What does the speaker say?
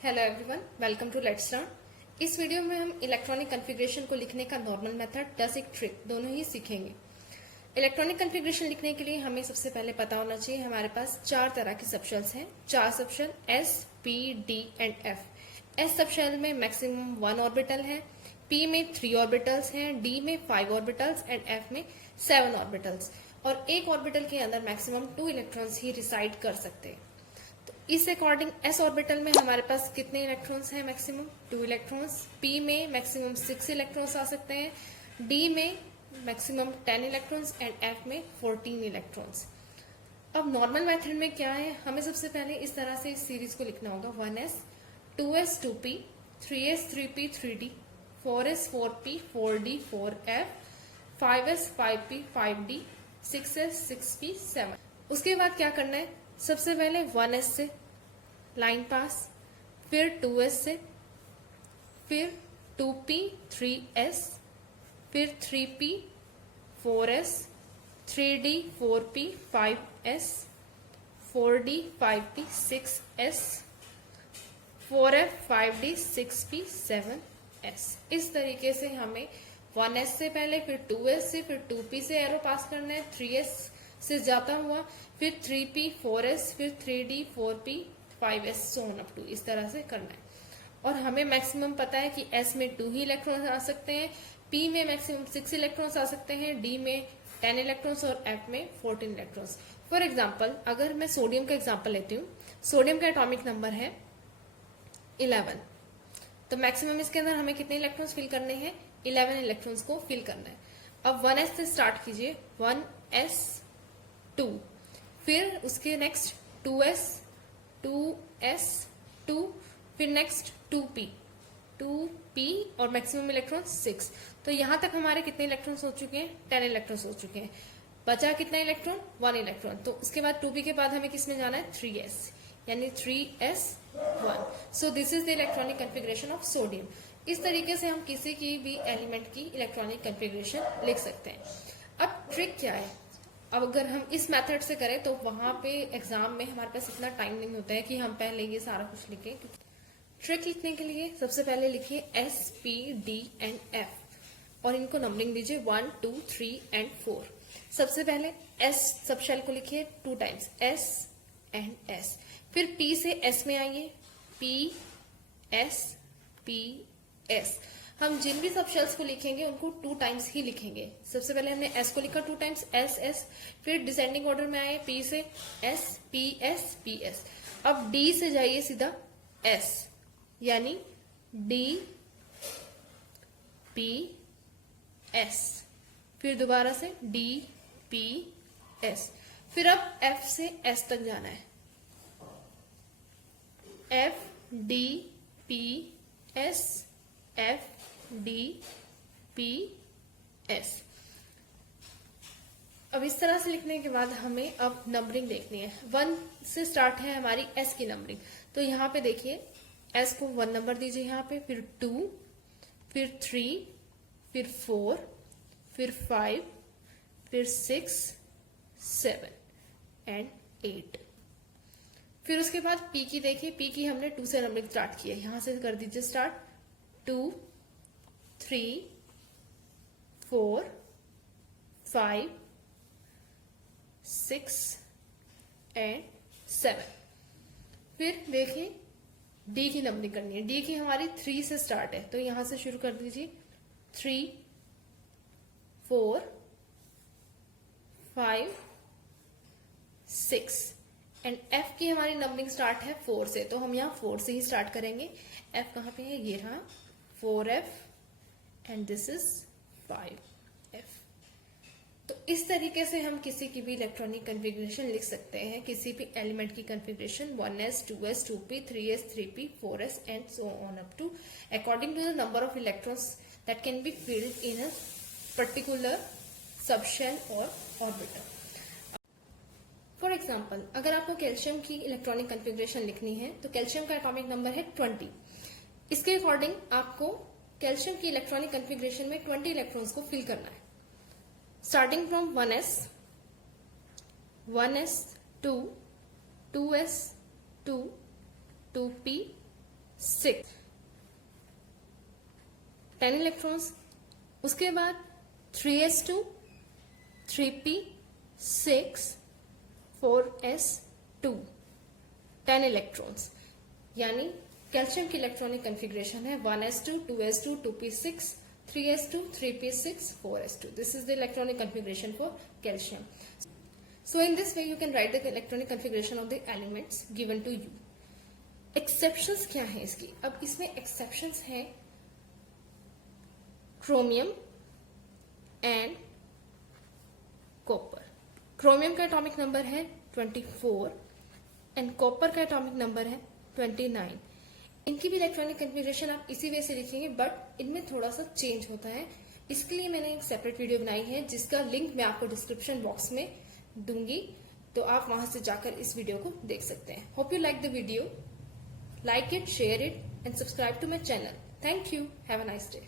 Hello everyone, welcome to let's learn. इस video में हम इलेक्ट्रॉनिक कॉन्फ़िगरेशन को लिखने का नॉर्मल मेथड प्लस एक ट्रिक दोनों ही सीखेंगे। इलेक्ट्रॉनिक कॉन्फ़िगरेशन लिखने के लिए हमें सबसे पहले पता होना चाहिए हमारे पास चार तरह के सबशेल्स हैं, चार subshell S, P, D and F. S subshell में मैक्सिमम 1 ऑर्बिटल है, पी में 3 ऑर्बिटल्स हैं, डी में 5 ऑर्बिटल्स एंड एफ में 7 ऑर्बिटल्स। और एक ऑर्बिटल के अंदर मैक्सिमम 2 इलेक्ट्रॉन्स ही रिसाइड कर सकते हैं। इस अकॉर्डिंग एस ऑर्बिटल में हमारे पास कितने इलेक्ट्रॉन्स हैं? Maximum 2 electrons. पी में मैक्सिमम 6 इलेक्ट्रॉन्स आ सकते हैं, डी में मैक्सिमम 10 इलेक्ट्रॉन्स एंड एफ में 14 इलेक्ट्रॉन्स। अब नॉर्मल मेथड में क्या है, हमें सबसे पहले इस तरह से इस सीरीज को लिखना होगा 1s 2s 2p 3s 3p 3d 4s 4p 4d 4f 5s 5p 5d 6s 6p 7। उसके बाद क्या करना है, सबसे पहले 1s से लाइन पास, फिर 2s से, फिर 2p 3s, फिर 3p 4s, 3d 4p 5s, 4d 5p 6s, 4f 5d 6p 7s। इस तरीके से हमें 1s से पहले, फिर 2s से, फिर 2p से एरो पास करना है, 3s से जाता हुआ, फिर 3p 4s, फिर 3d 4p 5s so on up to, इस तरह से करना है। और हमें मैक्सिमम पता है कि s में 2 ही इलेक्ट्रॉन्स आ सकते हैं, p में मैक्सिमम 6 इलेक्ट्रॉन्स आ सकते हैं, d में 10 इलेक्ट्रॉन्स और f में 14 इलेक्ट्रॉन्स। फॉर एग्जाम्पल अगर मैं सोडियम का एग्जाम्पल लेती हूँ, सोडियम का एटॉमिक नंबर है 11, तो मैक्सिमम इसके अंदर हमें कितने इलेक्ट्रॉन्स फिल करने हैं? 11 इलेक्ट्रॉन्स को फिल करना है। अब 1s से स्टार्ट कीजिए, 1s 2, फिर उसके नेक्स्ट 2s 2s 2, फिर नेक्स्ट 2p और मैक्सिमम इलेक्ट्रॉन 6। तो यहां तक हमारे कितने इलेक्ट्रॉन्स हो चुके हैं? 10 इलेक्ट्रॉन्स हो चुके हैं। बचा कितना इलेक्ट्रॉन? 1 इलेक्ट्रॉन। तो उसके बाद 2p के बाद हमें किस में जाना है? 3s, यानी 3s1। So this is the electronic configuration of sodium. इस तरीके से हम किसी की भी एलिमेंट की इलेक्ट्रॉनिक कॉन्फ़िगरेशन लिख सकते हैं। अब ट्रिक क्या है, अब अगर हम इस मेथड से करें तो वहां पे एग्जाम में हमारे पास इतना टाइम नहीं होता है कि हम पहले ये सारा कुछ लिखें। ट्रिक लिखने के लिए सबसे पहले लिखिए S, P, D and F और इनको नंबरिंग दीजिए 1 2 3 एंड 4। सबसे पहले एस सबशेल को लिखिए 2 टाइम्स, एस एंड एस। फिर पी से एस में आइए, पी एस पी एस। हम जिन भी सबशेल्स को लिखेंगे उनको 2 टाइम्स ही लिखेंगे। सबसे पहले हमने एस को लिखा 2 टाइम्स, एस एस, फिर डिसेंडिंग ऑर्डर में आए, पी से S P S P S. अब डी से जाइए सीधा एस, यानी डी पी एस, फिर दोबारा से डी पी एस। फिर अब एफ से एस तक जाना है, F D P S, F D P S. अब इस तरह से लिखने के बाद हमें अब नंबरिंग देखनी है। 1 से स्टार्ट है हमारी एस की नंबरिंग, तो यहाँ पे देखिए एस को 1 नंबर दीजिए यहाँ पे, फिर 2, फिर 3, फिर 4, फिर 5, फिर 6 7 एंड 8। फिर उसके बाद पी की देखिए, पी की हमने 2 से नंबरिंग स्टार्ट की है, यहां से कर दीजिए स्टार्ट, 2 3 4 5 6 एंड 7। फिर देखिए डी की नंबरिंग करनी है, डी की हमारी 3 से स्टार्ट है, तो यहां से शुरू कर दीजिए 3 4 5 6 एंड एफ की हमारी नंबरिंग स्टार्ट है 4 से, तो हम यहाँ 4 से ही स्टार्ट करेंगे। एफ कहाँ पे है? ये रहा 4f and this is 5f। तो इस तरीके से हम किसी की भी इलेक्ट्रॉनिक कॉन्फ़िगरेशन लिख सकते हैं, किसी भी एलिमेंट की configuration 1s 2s 2p 3s 3p 4s and so on up to according to the number of electrons that can be filled in a particular subshell और ऑर्बिटल। फॉर एग्जाम्पल अगर आपको calcium की electronic configuration लिखनी है तो calcium का atomic number है 20। इसके अकॉर्डिंग आपको कैल्शियम की इलेक्ट्रॉनिक कॉन्फ़िगरेशन में 20 इलेक्ट्रॉन्स को फिल करना है। Starting from 1s 2, 2s 2, 2p 6 10 electrons. उसके बाद 3s2 3p6 4s2 10 इलेक्ट्रॉन्स। यानी कैल्शियम की इलेक्ट्रॉनिक कॉन्फ़िगरेशन है 1s2 2s2 2p6 3s2 3p6 4s2। This is the electronic configuration for calcium. So in this way you can write the electronic configuration of the elements given to you. Exceptions क्या है इसकी? अब इसमें exceptions है chromium and copper. Chromium का atomic number है 24 and copper का atomic number है 29। इनकी भी इलेक्ट्रॉनिक कॉन्फ़िगरेशन आप इसी वे से लिखेंगे, बट इनमें थोड़ा सा चेंज होता है। इसके लिए मैंने एक सेपरेट वीडियो बनाई है जिसका लिंक मैं आपको डिस्क्रिप्शन बॉक्स में दूंगी, तो आप वहां से जाकर इस वीडियो को देख सकते हैं। Hope you like the video, like it, share it and subscribe to my channel. Thank you. Have a nice day.